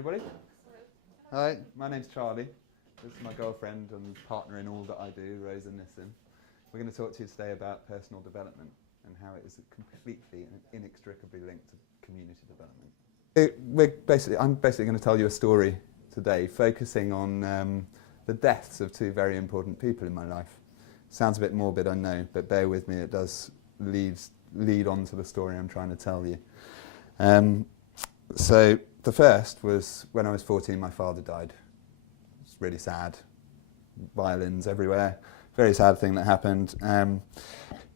everybody. Hi, my name's Charlie. This is my girlfriend and partner in all that I do, Rosa Nissim. We're going to talk to you today about personal development and how it is completely and inextricably linked to community development. I'm basically going to tell you a story today, focusing on the deaths of two very important people in my life. Sounds a bit morbid, I know, but bear with me, it does lead on to the story I'm trying to tell you. So the first was when I was 14, my father died. It's really sad. Violins everywhere. Very sad thing that happened.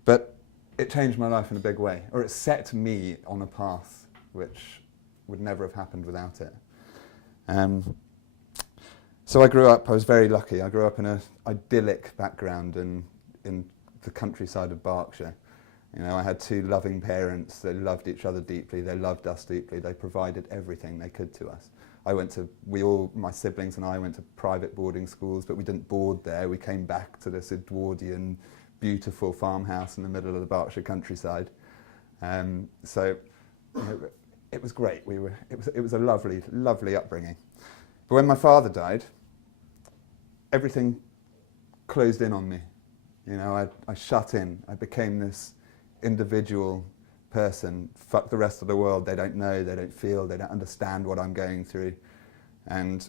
But it changed my life in a big way, or it set me on a path which would never have happened without it. So I was very lucky. I grew up in an idyllic background in the countryside of Berkshire. You know, I had two loving parents. They loved each other deeply. They loved us deeply. They provided everything they could to us. My siblings and I went to private boarding schools, but we didn't board there. We came back to this Edwardian, beautiful farmhouse in the middle of the Berkshire countryside. So you know, it was great. It was a lovely, lovely upbringing. But when my father died, everything closed in on me. You know, I shut in. I became this individual person. Fuck the rest of the world. They don't know, they don't feel, they don't understand what I'm going through. And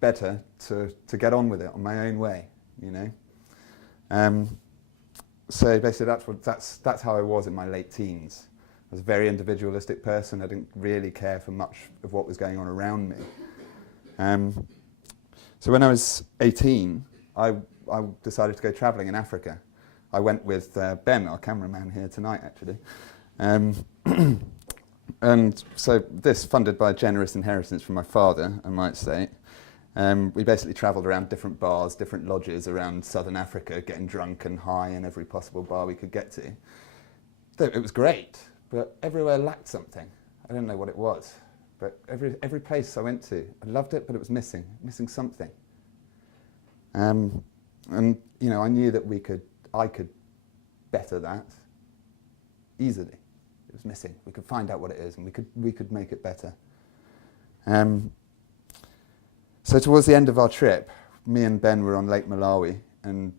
better to get on with it on my own way, you know. So basically that's how I was in my late teens. I was a very individualistic person. I didn't really care for much of what was going on around me. So when I was 18, I decided to go travelling in Africa. I went with Ben, our cameraman here tonight, actually. And so this, funded by a generous inheritance from my father, I might say. We basically travelled around different bars, different lodges around southern Africa, getting drunk and high in every possible bar we could get to. It was great, but everywhere lacked something. I didn't know what it was. But every place I went to, I loved it, but it was missing something. And you know, I knew that I could better that easily. It was missing. We could find out what it is, and we could make it better. So towards the end of our trip, me and Ben were on Lake Malawi, and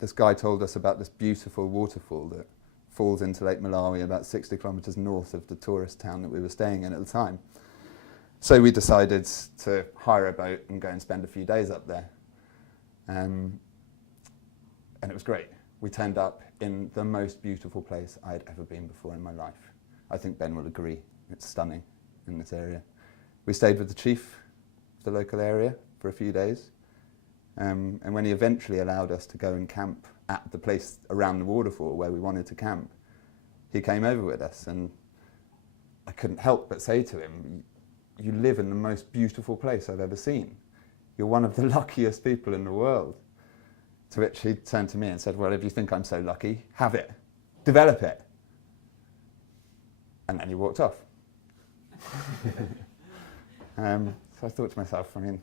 this guy told us about this beautiful waterfall that falls into Lake Malawi about 60 kilometers north of the tourist town that we were staying in at the time. So we decided to hire a boat and go and spend a few days up there. And it was great. We turned up in the most beautiful place I had ever been before in my life. I think Ben will agree. It's stunning in this area. We stayed with the chief of the local area for a few days. And when he eventually allowed us to go and camp at the place around the waterfall where we wanted to camp, he came over with us, and I couldn't help but say to him, "You live in the most beautiful place I've ever seen. You're one of the luckiest people in the world." To which he turned to me and said, "Well, if you think I'm so lucky, have it. Develop it." And then he walked off. So I thought to myself, I mean,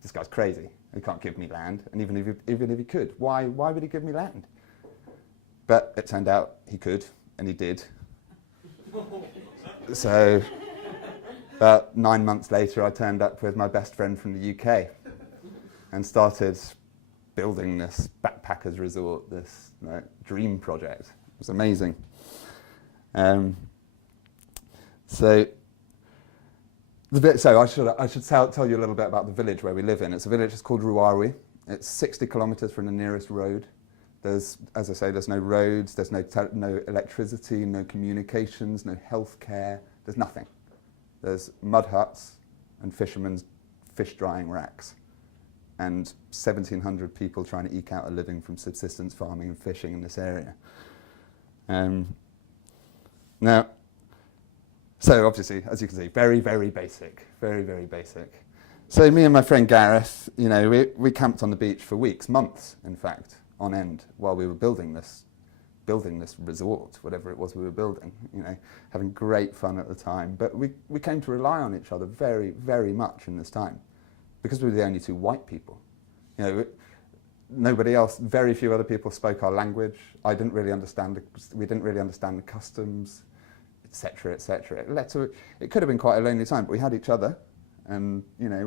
this guy's crazy. He can't give me land. And even if he could, why would he give me land? But it turned out he could, and he did. So about 9 months later, I turned up with my best friend from the UK and started building this backpackers resort, this dream project. It was amazing. So I should tell you a little bit about the village where we live in. It's a village that's called Ruari. It's 60 kilometers from the nearest road. There's, as I say, there's no roads, there's no electricity, no communications, no healthcare. There's nothing. There's mud huts and fishermen's fish drying racks, and 1,700 people trying to eke out a living from subsistence farming and fishing in this area. Now, so obviously, as you can see, very, very basic, very, very basic. So me and my friend Gareth, you know, we camped on the beach for weeks, months, in fact, on end, while we were building this resort, whatever it was we were building, you know, having great fun at the time. But we came to rely on each other very, very much in this time, because we were the only two white people. You know, nobody else, very few other people spoke our language. We didn't really understand the customs, etc., etc. It could have been quite a lonely time, but we had each other, And, you know,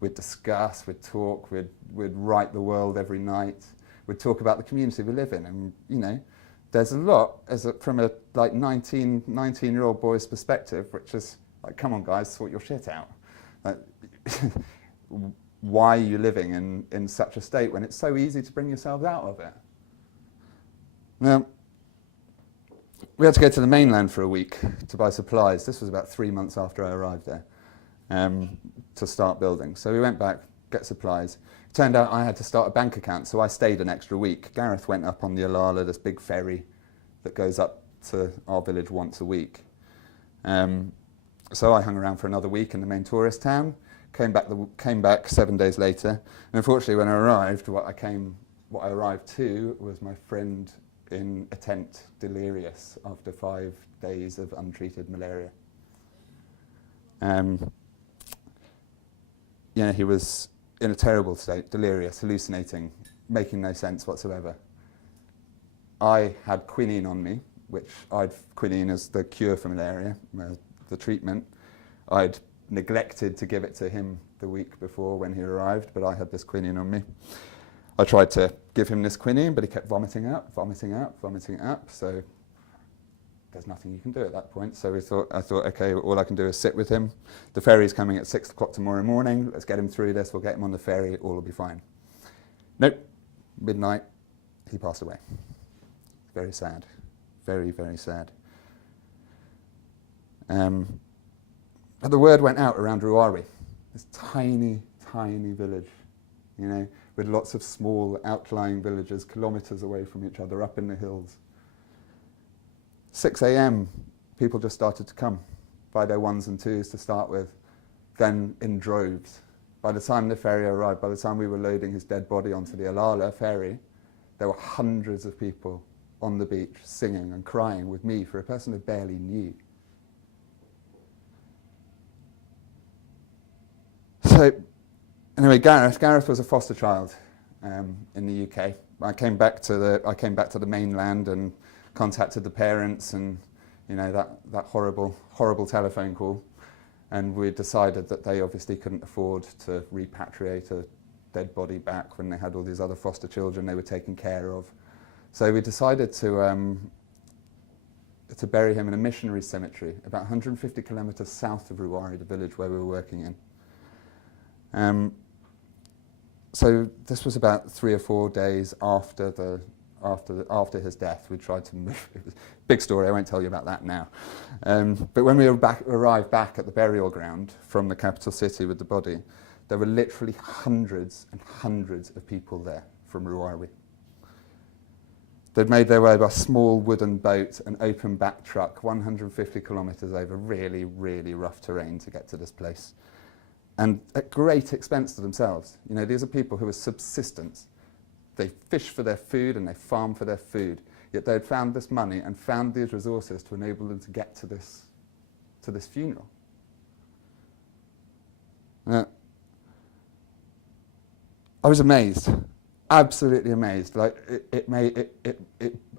we'd discuss, we'd talk, we'd write the world every night. We'd talk about the community we live in. And, you know, there's a lot, from a like 19-year-old boy's perspective, which is like, come on guys, sort your shit out. Like, why are you living in such a state when it's so easy to bring yourselves out of it? Now, we had to go to the mainland for a week to buy supplies. This was about 3 months after I arrived there, to start building. So we went back, get supplies. It turned out I had to start a bank account, so I stayed an extra week. Gareth went up on the Alala, this big ferry that goes up to our village once a week. So I hung around for another week in the main tourist town, came back 7 days later, and unfortunately when I arrived, what I arrived to was my friend in a tent, delirious after 5 days of untreated malaria. Yeah, he was in a terrible state, delirious, hallucinating, making no sense whatsoever. I had quinine on me, quinine is the cure for malaria, the treatment. I'd neglected to give it to him the week before when he arrived, but I had this quinine on me. I tried to give him this quinine, but he kept vomiting up, so there's nothing you can do at that point. So I thought, okay, all I can do is sit with him. The ferry's coming at 6 o'clock tomorrow morning. Let's get him through this. We'll get him on the ferry. All will be fine. Nope. Midnight, he passed away. Very sad. Very, very sad. But the word went out around Ruari, this tiny, tiny village, you know, with lots of small outlying villages kilometres away from each other up in the hills. 6 a.m, people just started to come by their ones and twos to start with, then in droves. By the time the ferry arrived, by the time we were loading his dead body onto the Alala ferry, there were hundreds of people on the beach singing and crying with me for a person I barely knew. So, anyway, Gareth was a foster child in the UK. I came back to the mainland and contacted the parents, and you know that horrible telephone call, and we decided that they obviously couldn't afford to repatriate a dead body back when they had all these other foster children they were taking care of. So we decided to bury him in a missionary cemetery about 150 kilometres south of Ruari, the village where we were working in. So this was about 3 or 4 days after his death. We tried to move. It was a big story. I won't tell you about that now. But when we arrived back at the burial ground from the capital city with the body, there were literally hundreds and hundreds of people there from Ruarwe. They'd made their way by a small wooden boat, an open back truck, 150 kilometres over really, really rough terrain to get to this place. And at great expense to themselves. You know, these are people who are subsistence. They fish for their food and they farm for their food. Yet they had found this money and found these resources to enable them to get to this funeral. I was amazed, absolutely amazed. Like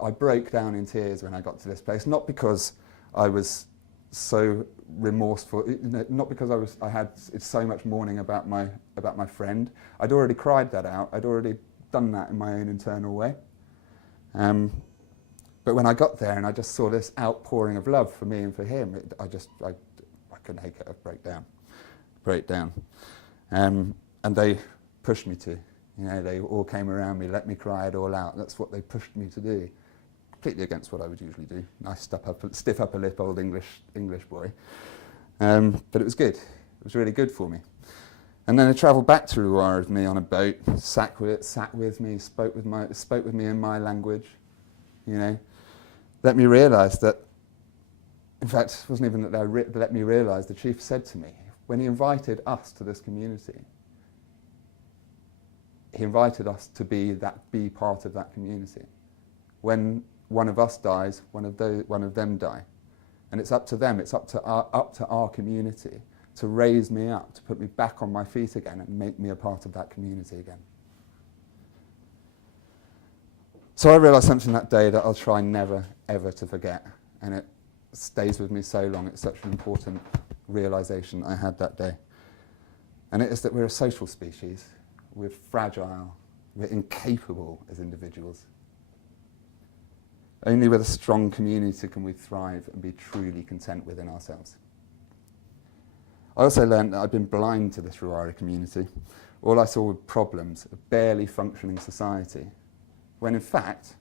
I broke down in tears when I got to this place. Not because I was so remorseful, not because I had so much mourning about my friend. I'd already cried that out. I'd already done that in my own internal way. But when I got there and I just saw this outpouring of love for me and for him, I couldn't take it. I broke down. And they pushed me to. You know, they all came around me, let me cry it all out. That's what they pushed me to do. Completely against what I would usually do. Nice stiff upper lip old English boy. But it was good. It was really good for me. And then I travelled back to Ruari with me on a boat, sat with me, spoke with me in my language. You know, let me realise that. In fact, it wasn't even that they let me realise. The chief said to me when he invited us to this community. He invited us to be part of that community. When one of us dies, one of them die, and it's up to them. It's up to our community to raise me up, to put me back on my feet again, and make me a part of that community again. So I realised something that day that I'll try never ever to forget, and it stays with me so long. It's such an important realisation I had that day. And it is that we're a social species, we're fragile, we're incapable as individuals. Only with a strong community can we thrive and be truly content within ourselves. I also learned that I'd been blind to this Ruari community. All I saw were problems, a barely functioning society, when in fact,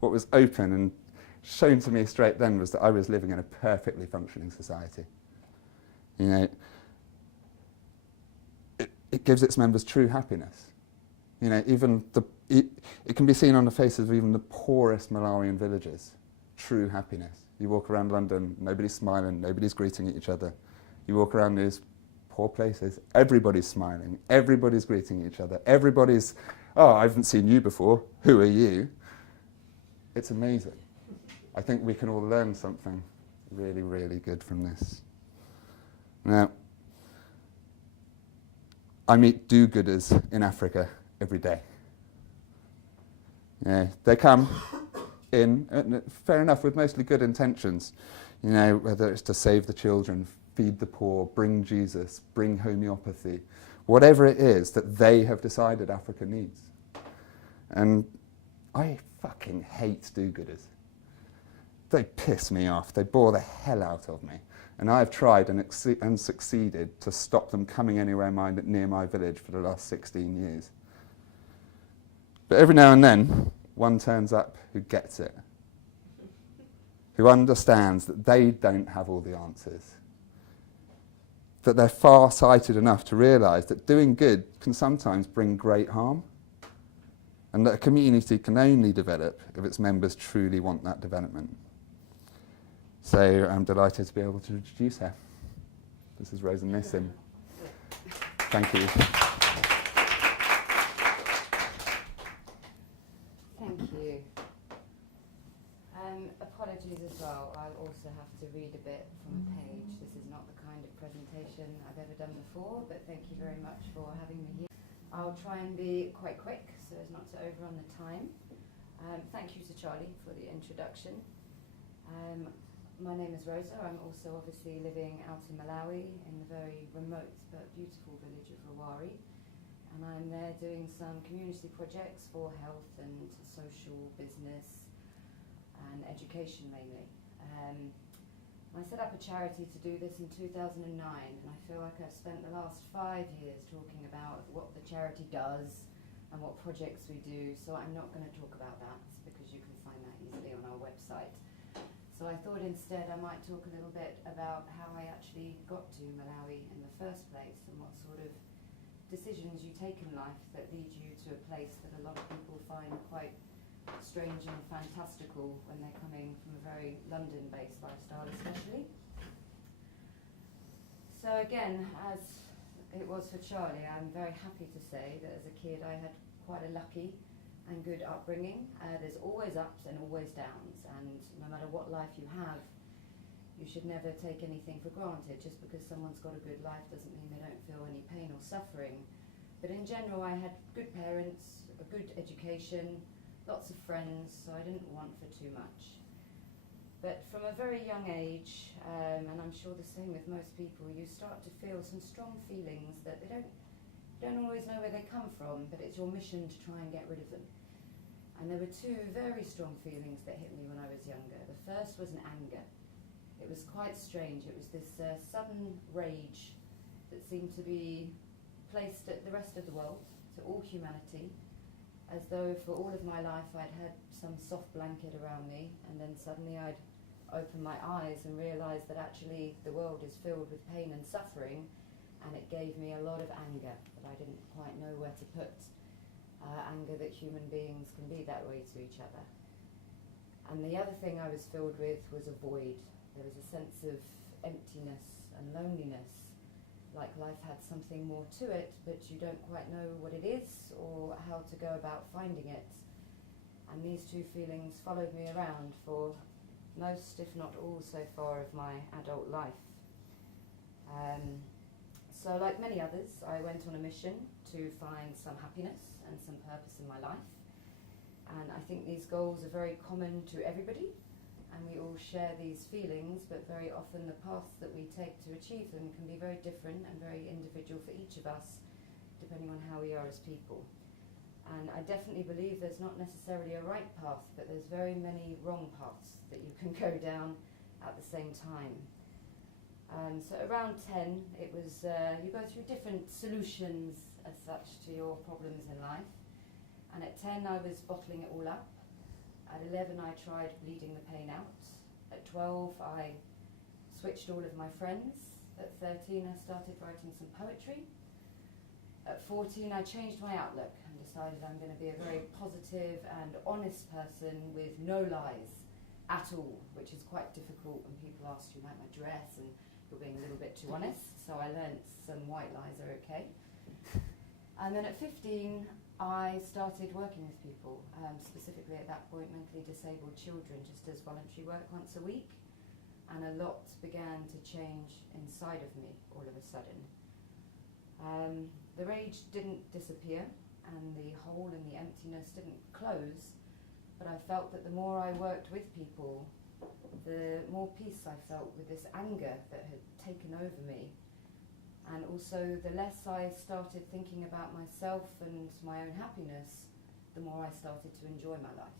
what was open and shown to me straight then was that I was living in a perfectly functioning society. You know, it gives its members true happiness. You know, even it can be seen on the faces of even the poorest Malawian villages, true happiness. You walk around London, nobody's smiling, nobody's greeting each other. You walk around these poor places, everybody's smiling, everybody's greeting each other, everybody's, oh, I haven't seen you before, who are you? It's amazing. I think we can all learn something really, really good from this. Now, I meet do-gooders in Africa every day. Yeah, they come in, fair enough, with mostly good intentions. You know, whether it's to save the children, feed the poor, bring Jesus, bring homeopathy, whatever it is that they have decided Africa needs. And I fucking hate do-gooders. They piss me off. They bore the hell out of me. And I've tried and succeeded to stop them coming anywhere near my village for the last 16 years. But every now and then, one turns up who gets it, who understands that they don't have all the answers, that they're far-sighted enough to realise that doing good can sometimes bring great harm, and that a community can only develop if its members truly want that development. So I'm delighted to be able to introduce her. This is Rosa Nissim. Thank you. Thank you. Apologies as well, I'll also have to read a bit from a page. This is not the kind of presentation I've ever done before, but thank you very much for having me here. I'll try and be quite quick so as not to overrun the time. Thank you to Charlie for the introduction. My name is Rosa. I'm also obviously living out in Malawi in the very remote but beautiful village of Ruari. And I'm there doing some community projects for health and social business and education mainly. I set up a charity to do this in 2009, and I feel like I've spent the last 5 years talking about what the charity does and what projects we do, so I'm not going to talk about that because you can find that easily on our website. So I thought instead I might talk a little bit about how I actually got to Malawi in the first place and what sort of decisions you take in life that lead you to a place that a lot of people find quite strange and fantastical when they're coming from a very London-based lifestyle especially. So again, as it was for Charlie, I'm very happy to say that as a kid I had quite a lucky and good upbringing. There's always ups and always downs, and no matter what life you have, you should never take anything for granted. Just because someone's got a good life doesn't mean they don't feel any pain or suffering. But in general, I had good parents, a good education, lots of friends, so I didn't want for too much. But from a very young age, and I'm sure the same with most people, you start to feel some strong feelings that you don't always know where they come from, but it's your mission to try and get rid of them. And there were two very strong feelings that hit me when I was younger. The first was an anger. It was quite strange. It was this sudden rage that seemed to be placed at the rest of the world, to all humanity, as though for all of my life I'd had some soft blanket around me, and then suddenly I'd open my eyes and realise that actually the world is filled with pain and suffering, and it gave me a lot of anger that I didn't quite know where to put. Anger that human beings can be that way to each other. And the other thing I was filled with was a void. There was a sense of emptiness and loneliness, like life had something more to it, but you don't quite know what it is or how to go about finding it. And these two feelings followed me around for most, if not all, so far of my adult life. So like many others, I went on a mission to find some happiness and some purpose in my life. And I think these goals are very common to everybody. and we all share these feelings, but very often the paths that we take to achieve them can be very different and very individual for each of us, depending on how we are as people. And I definitely believe there's not necessarily a right path, but there's very many wrong paths that you can go down at the same time. So around 10, it was, you go through different solutions as such to your problems in life. And at 10, I was bottling it all up. At 11, I tried bleeding the pain out. At 12, I switched all of my friends. At 13, I started writing some poetry. At 14, I changed my outlook and decided I'm going to be a very positive and honest person with no lies at all, which is quite difficult when people ask you about my dress and you're being a little bit too honest. So I learnt some white lies are okay. And then at 15, I started working with people, specifically at that point mentally disabled children, just as voluntary work once a week. And a lot began to change inside of me all of a sudden. The rage didn't disappear and the hole and the emptiness didn't close, but I felt that the more I worked with people, the more peace I felt with this anger that had taken over me. And also the less I started thinking about myself and my own happiness, the more I started to enjoy my life.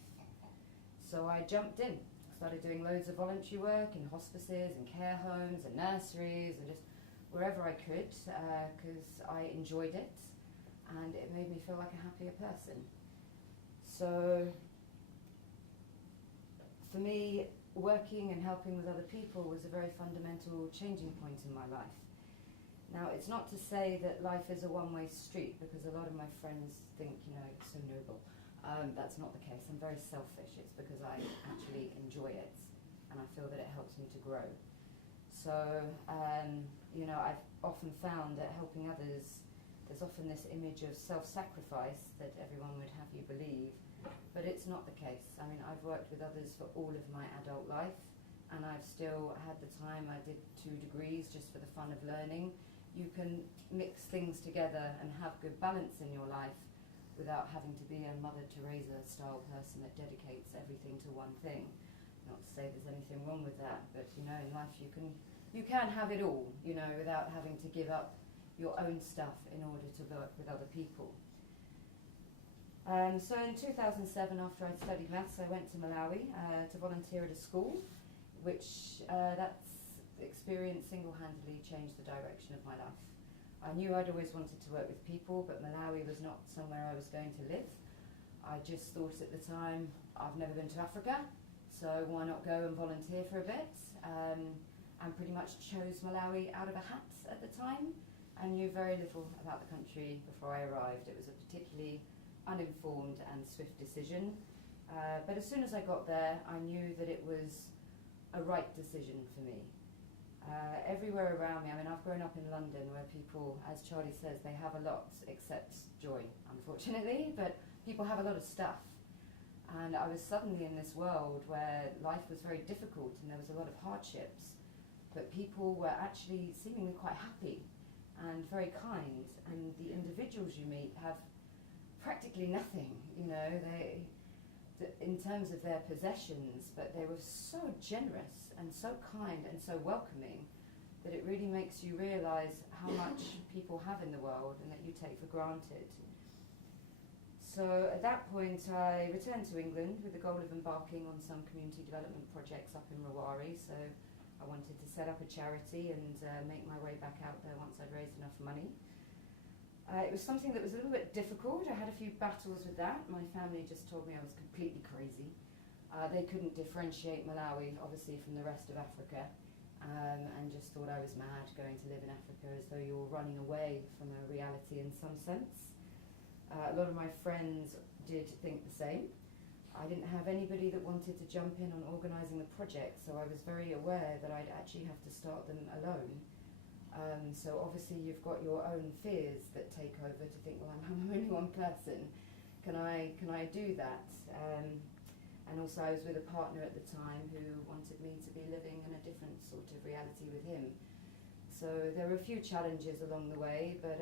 So I jumped in, started doing loads of voluntary work in hospices and care homes and nurseries and just wherever I could, because I enjoyed it and it made me feel like a happier person. So for me, working and helping with other people was a very fundamental changing point in my life. Now, it's not to say that life is a one-way street, because a lot of my friends think, you know, it's so noble. That's not the case. I'm very selfish. It's because I actually enjoy it and I feel that it helps me to grow. So, you know, I've often found that helping others, there's often this image of self-sacrifice that everyone would have you believe, but it's not the case. I mean, I've worked with others for all of my adult life, and I've still had the time. I did 2 degrees just for the fun of learning. You can mix things together and have good balance in your life without having to be a Mother Teresa style person that dedicates everything to one thing. Not to say there's anything wrong with that, but you know, in life you can have it all, you know, without having to give up your own stuff in order to work with other people. So in 2007, after I'd studied maths, I went to Malawi to volunteer at a school, which that experience single-handedly changed the direction of my life. I knew I'd always wanted to work with people, but Malawi was not somewhere I was going to live. I just thought at the time, I've never been to Africa, so why not go and volunteer for a bit? And pretty much chose Malawi out of a hat at the time. I knew very little about the country before I arrived. It was a particularly uninformed and swift decision. But as soon as I got there, I knew that it was a right decision for me. Everywhere around me, I mean, I've grown up in London where people, as Charlie says, they have a lot except joy, unfortunately, but people have a lot of stuff. And I was suddenly in this world where life was very difficult and there was a lot of hardships, but people were actually seemingly quite happy and very kind, and the individuals you meet have practically nothing, you know, in terms of their possessions, but they were so generous and so kind and so welcoming that it really makes you realise how much people have in the world and that you take for granted. So at that point I returned to England with the goal of embarking on some community development projects up in Ruari. So I wanted to set up a charity and make my way back out there once I'd raised enough money. It was something that was a little bit difficult. I had a few battles with that. My family just told me I was completely crazy. They couldn't differentiate Malawi, obviously, from the rest of Africa, and just thought I was mad going to live in Africa, as though you're running away from a reality in some sense. A lot of my friends did think the same. I didn't have anybody that wanted to jump in on organising the project, so I was very aware that I'd actually have to start them alone. So obviously you've got your own fears that take over to think, well, I'm only one person. Can I do that? And also I was with a partner at the time who wanted me to be living in a different sort of reality with him. So there were a few challenges along the way, but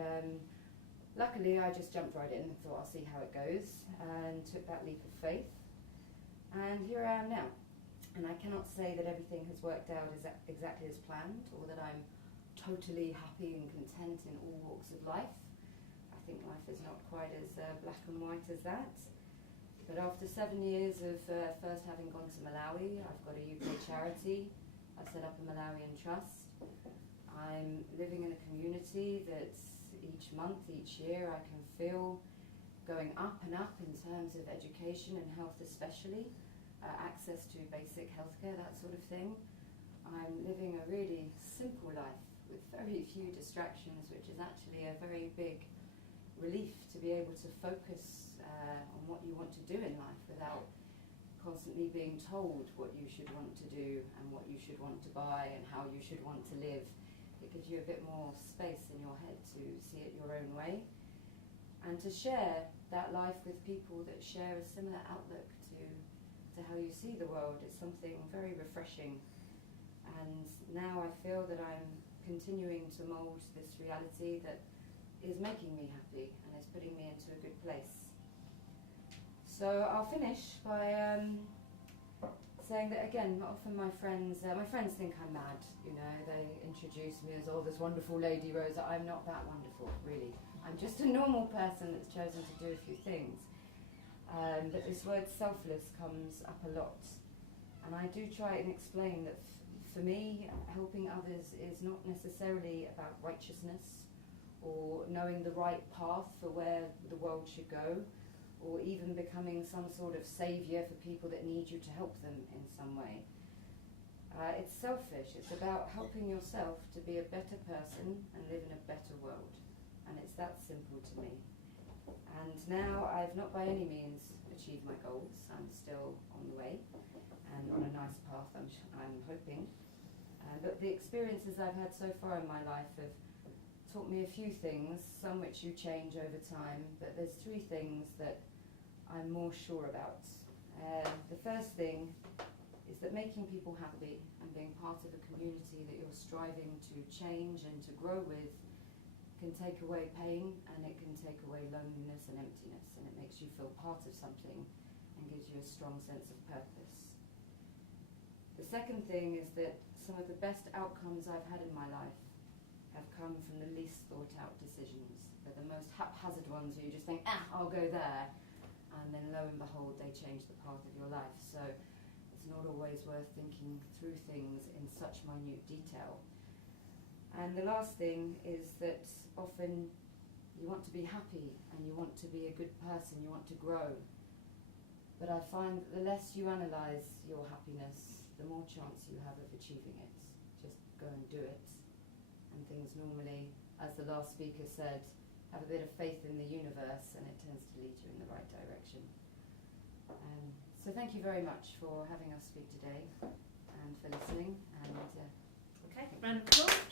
luckily I just jumped right in and thought I'll see how it goes, and took that leap of faith. And here I am now. And I cannot say that everything has worked out exactly as planned, or that I'm totally happy and content in all walks of life. I think life is not quite as black and white as that. But after 7 years of first having gone to Malawi, I've got a UK charity. I set up a Malawian trust. I'm living in a community that each month, each year, I can feel going up and up in terms of education and health especially. Access to basic healthcare, that sort of thing. I'm living a really simple life with very few distractions, which is actually a very big relief to be able to focus on what you want to do in life without constantly being told what you should want to do and what you should want to buy and how you should want to live. It gives you a bit more space in your head to see it your own way and to share that life with people that share a similar outlook to how you see the world. It's something very refreshing, and now I feel that I'm continuing to mould this reality that is making me happy and is putting me into a good place. So I'll finish by saying that again, often my friends think I'm mad, you know, they introduce me as, oh, this wonderful lady Rosa. I'm not that wonderful, really. I'm just a normal person that's chosen to do a few things. But this word selfless comes up a lot, and I do try and explain that for me, helping others is not necessarily about righteousness or knowing the right path for where the world should go, or even becoming some sort of saviour for people that need you to help them in some way. It's selfish. It's about helping yourself to be a better person and live in a better world, and it's that simple to me. And now I've not by any means achieved my goals. I'm still on the way and on a nice path, I'm hoping. But the experiences I've had so far in my life have taught me a few things, some which you change over time, but there's 3 things that I'm more sure about. The first thing is that making people happy and being part of a community that you're striving to change and to grow with can take away pain, and it can take away loneliness and emptiness, and it makes you feel part of something and gives you a strong sense of purpose. The second thing is that some of the best outcomes I've had in my life have come from the least thought out decisions. They're the most haphazard ones where you just think, I'll go there, and then lo and behold, they change the path of your life. So it's not always worth thinking through things in such minute detail. And the last thing is that often you want to be happy and you want to be a good person, you want to grow. But I find that the less you analyse your happiness, the more chance you have of achieving it. Just go and do it. And things normally, as the last speaker said, have a bit of faith in the universe, and it tends to lead you in the right direction. So thank you very much for having us speak today and for listening. And okay, round of applause.